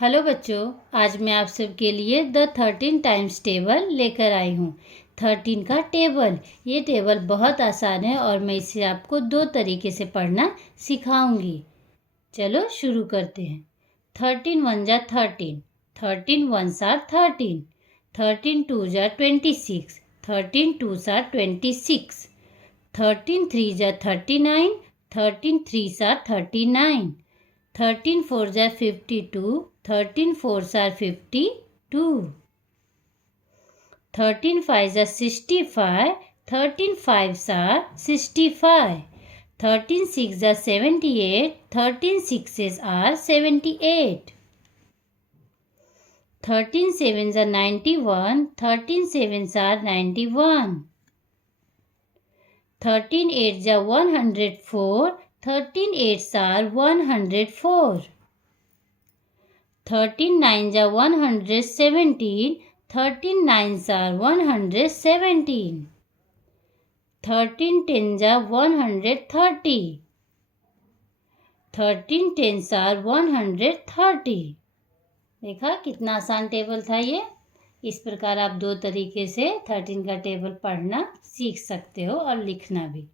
Hello बच्चों, आज मैं आप सबके लिए द 13 टाइम्स टेबल लेकर आई हूँ। 13 का टेबल, ये टेबल बहुत आसान है और मैं इसे आपको 2 तरीके से पढ़ना सिखाऊंगी। चलो शुरू करते हैं। 13 1 जा 13, 13 1 आर 13, 13 2 जा 26, 13 2 आर 26, 13 3 जा 39, 13 3 आर 39, 13 4 जा 52, 13 4 are 52, 13 5 are 65, 13 5 are 65, 13 6 are 78, 13 6s are 78, 13 7s are 91, 13 7s are 91, 13 8s are 104, 13 8s are 104, 13 9s are 117, 13 9s are 117, 13 10s are 130, 13 10s are 130। देखा कितना आसान टेबल था ये। इस प्रकार आप 2 तरीके से 13 का टेबल पढ़ना सीख सकते हो और लिखना भी।